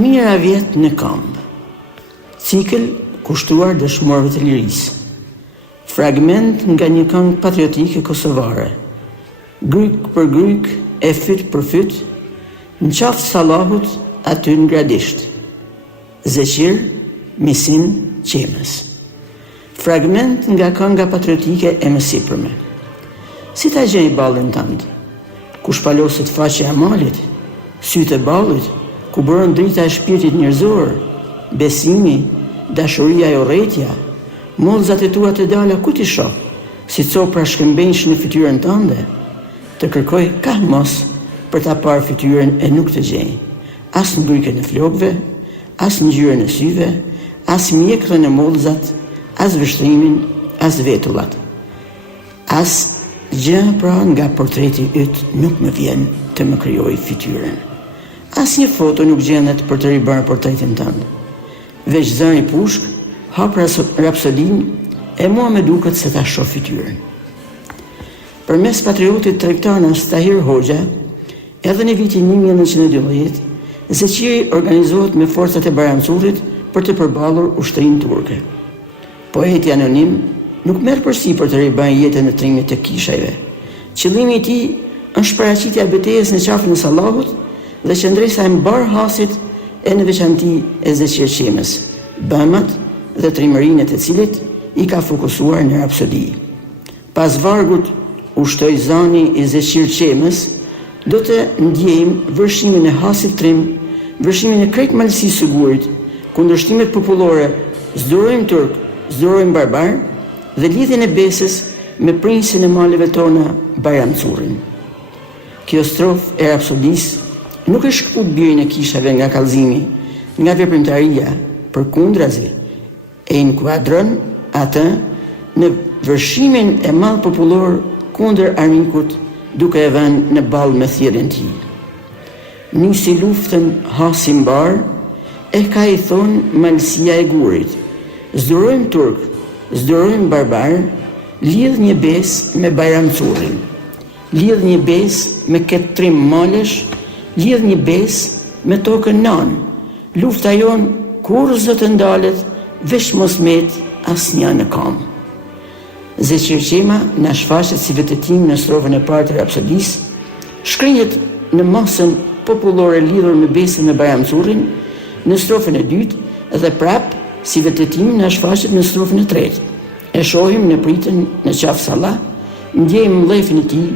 Mijëra vjet në kamp. Cikël kushtuar dëshmorëve të lirisë. Fragment nga një këngë patriotike kosovare. Gryk për gryk, e fyt për fyt, në qafë Sallahut aty në Gradisht. Zeqir, Misin, Qemës. Fragment nga kënga patriotike e mësipërme. Si ta gjej ballin tënd? Ku shpalosit faqe amalit, sytë e ballit, ku bërën drita e shpirtit njerëzor, besimi, dashuria e urrejtja, mollëzat e tua të dala ku t'i shoh, si copra shkëmbenjsh në fytyrën tënde, të kërkoj ka mos për ta parë fytyrën e nuk të gjej, as në bujken e flokëve, as në ngjyrën e syve, as mjekrën e mollëzat, as vështrimin, as vetullat. As gjë pra nga portreti yt nuk më vjen të më krijoj fytyrën. As një foto nuk gjendet për të ribërë portretin tënd. Veç zëri pushk, hap rapsodin, e mua me duket se ta shoh fytyrën. Përmes patriotit tregtanës Tahir Hoxha, edhe në vitin 1912, Zeqiri organizohet me forcat e Baramcullit për të përballur ushtrinë turke. Poeti anonim nuk merr përsipër të ribajë jetën në trimit të kishajve. Qëllimi i tij është paraqitja e betejës në qafën e Sallahut dhe qëndresa e mbar hasit e në veçanti e Zeqir Qemës, bëmat dhe trimërinë të cilit i ka fokusuar në rapsodi. Pas vargut ushtoi zani i Zeqir Qemës, do të ndjejmë vërshimin e hasit trim, vërshimin e krejt malësisë së gurit, kundërshtimet popullore, zdurojmë turk, zdurojmë barbar, dhe lidhjen e besës me prinsin e malive tona, Baramcullin. Kjo strofë e rapsodisë nuk e shkput birin e kishave nga kallëzimi, nga veprimtaria, përkundrazi, e inkuadron atë në vërshimin e madh popullor kundër armikut, duke e vënë në ballë me thjedhjen e tij. Nisi luftën hasi mbar, e ka i thonë malësia e gurit. Zdurojmë turk, zdurojmë barbar, lidh një besë me Baramcullin, lidh një besë me këtë trim malesh, lidh një besë me tokën nanë. Lufta jonë kur zë të ndalet, veç mos met asnjë në kam. Zeqir Qema na shfaqet si vetëtim në strofën e parë të rapsodisë, shkrihet në masën popullore lidhur me besën me Baramcullin, në strofën e dytë dhe prap si vetëtim na shfaqet në strofën e tretë. E shohim në pritën në qafë Sallah, ndjejmë mllëfin e tij,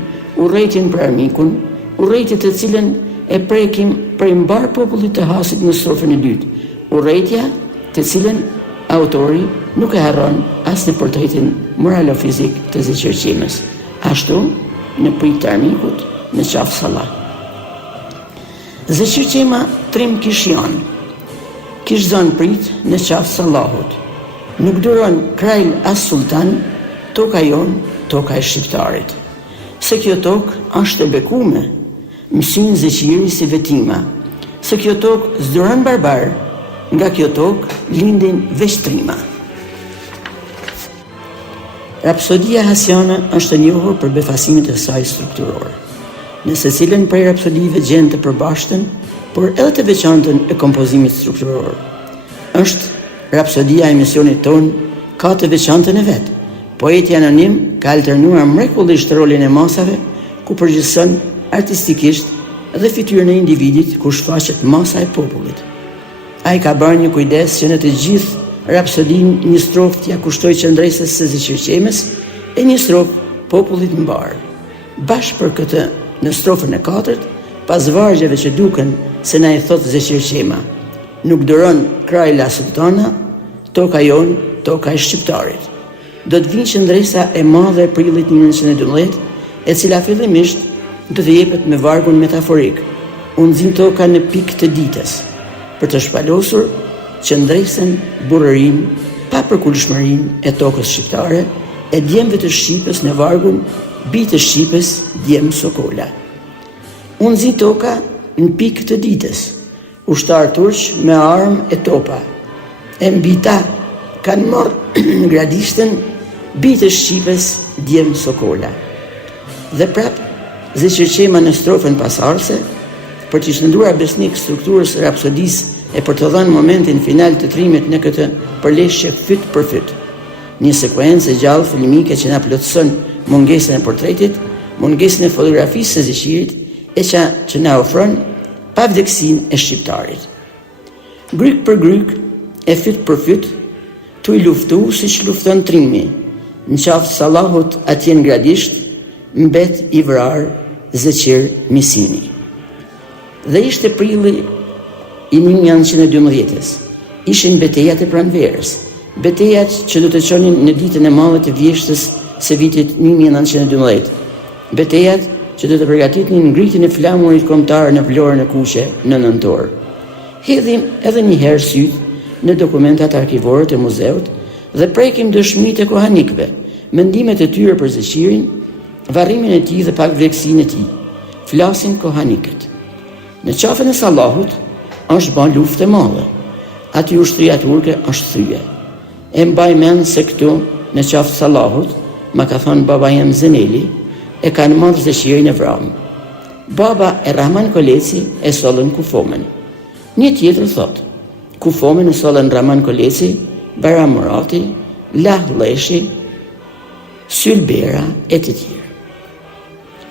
urrejtjen për armikun, urrejtje të cilën e prekim prej mbar popullit të hasit në strofën e dytë, urrejtja të cilën autori nuk e harron as në portretin moralo-fizik të Zeqir Qemës, ashtu në pritë të armikut në qafë Sallah. Zeqir Qema trim kish janë, kish zonë pritë në qafë Sallahut, nuk duron kraj as sultan, toka jonë, toka e shqiptarit. Se kjo tokë është e bekume, mësim Zeqiri si vetima, se kjo tokë zduron barbar, nga kjo tokë lindin veçtrima. Rapsodia hasiane është e njohur për befasimet e saj strukturore. Në secilën prej rapsodive gjen të përbashtën, por edhe të veçantën e kompozimit strukturor. Është rapsodia e misionit tonë, ka të veçantën e vetë. Poeti anonim ka alternuar mrekullisht rolin e masave, ku përgjithson artistikisht dhe fytyrën e individit ku shfaqet masa e popullit. Ai ka bërë një kujdes që në të gjithë rapsodin një strofë t'ia kushtoi qëndresës së Zeqir Qemës e një strofë popullit mbar. Bashkë për këtë, në strofën e katërt, pas vargjeve që duken se na i thot Zeqir Qema, nuk duron kraj la sultana, toka jonë, toka e shqiptarit. Do të vinë qëndresa e madhe e prillit 1912, e cila fillimisht do të jepet me vargun metaforik, unë nxit toka në pikë të ditës, për të shpalosur qëndresën, burërinë, pa përkullshmërinë e tokës shqiptare, e djemve të Shqipës në vargun bitë Shqipës djemë Sokola. Unë nxit toka në pikë të ditës, ushtar turq me armë e topa, e mbi ta kanë marrë Gradishtën bitë Shqipës djemë Sokola. Dhe prap, Zeqir Qema në strofën pasardhëse për të shënduar besnik strukturës së rapsodisë e për të dhënë momentin final të trimit në këtë përleshje fyt për fyt. Një sekuencë gjallë filmike që na plotëson mungesën e portretit, mungesën e fotografisë së dëshirit e që na ofron pavdekësinë e shqiptarit. Gryk për gryk e fyt për fyt, tu i luftu siç lufton trimi, në qafë Sallahut atje në Gradisht, mbet i vrarë Zeqir Misini. Dhe ishte prilli i 1912-s. Ishin betejat e Pranverës, betejat që do të çonin në ditën e madhe të vjeshtës së vitit 1912. Betejat që do të përgatitnin ngritjen e flamurit kombëtar në Vlorën e Kuqe në nëntor. Hedhim edhe një herë syt në dokumentat arkivore të muzeut dhe prekim dëshmitë e kohanikëve, mendimet e tyre për Zeqirin, varrimin e tij dhe pavdekësinë e tij. Flasin kohanikët. Në qafën e Sallahut është bën luftë e madhe. Aty ushtria turke është thyje. E mbaj mend se këtu në qafë Sallahut, ma ka thënë baba jem Zeneli, e kanë marrë Zeqirin e vrarë. Baba e Rahman Koleci e sollën Kufomen. Një tjetër thotë, Kufomen e sollën Rahman Koleci, Bayram Murati, Lah Lleshi, Sylbera e të tjerë.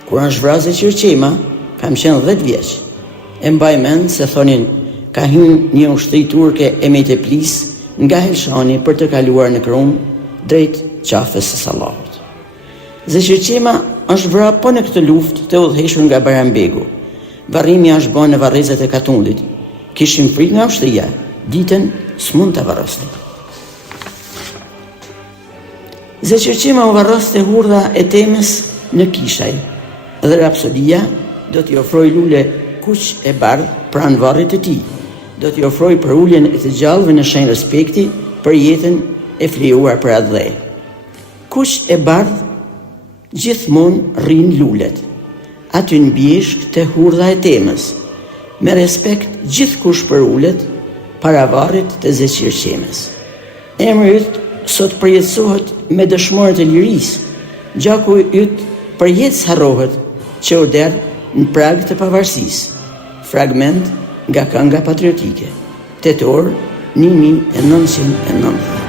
Kur është vrarë Zeqir Qema, kam qenë 10 vjeç. E mbaj mend se thonin ka hyrë një ushtri turke e Meteplis nga Helshani për të kaluar në Krum drejt qafës së Sallahut. Zeqir Qema është vrarë po në këtë luftë të udhëhequr nga Bayram Begu. Varrimi është bën në varrezat e Katundit. Kishin frikë nga ushtria, ditën s'mund ta varroste. Zeqir Qema u varroste hurdha e temës në Kishaj dhe rapsodia do t'i ofroj lule kuq e bardh pranë varrit të tij. Do t'i ofroj për uljen e të gjallëve në shenjë respekti për jetën e flejuar për atë dhe. Kuq e bardh gjithmonë rrin lulet. Aty në bjeshk të hurdha e temës. Me respekt gjithkush për ulet para varrit të Zeqir Qemës. Emri yt sot përjetësohet me dëshmorët e lirisë. Gjaku yt përjetës harrohet që u der në prag të pavarësisë. Fragment nga kënga patriotike. Tetor 1990.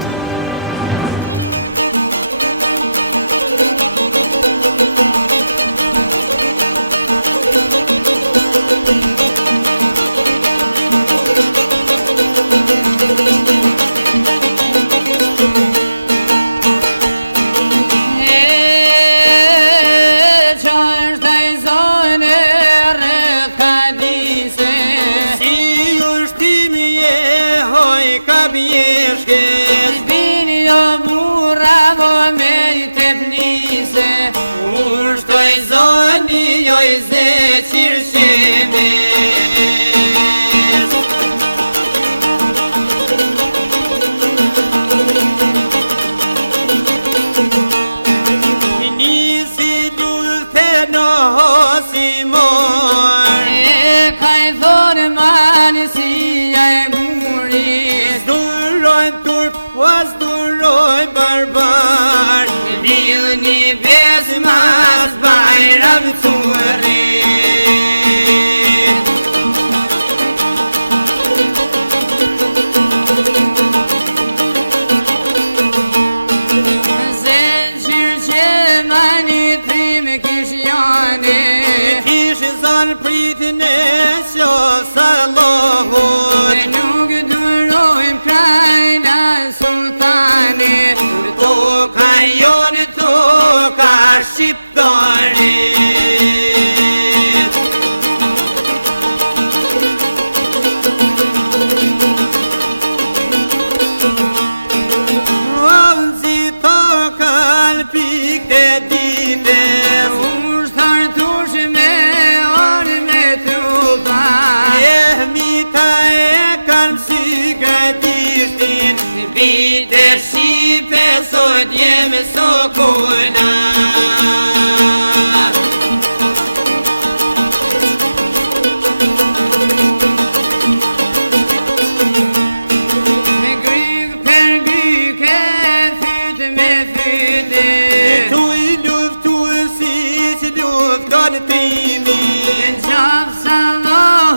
Sallallahu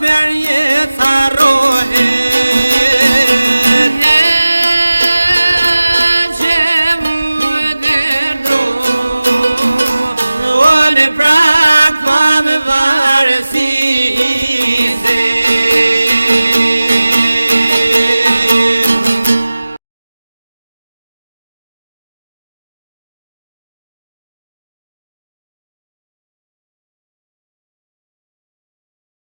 për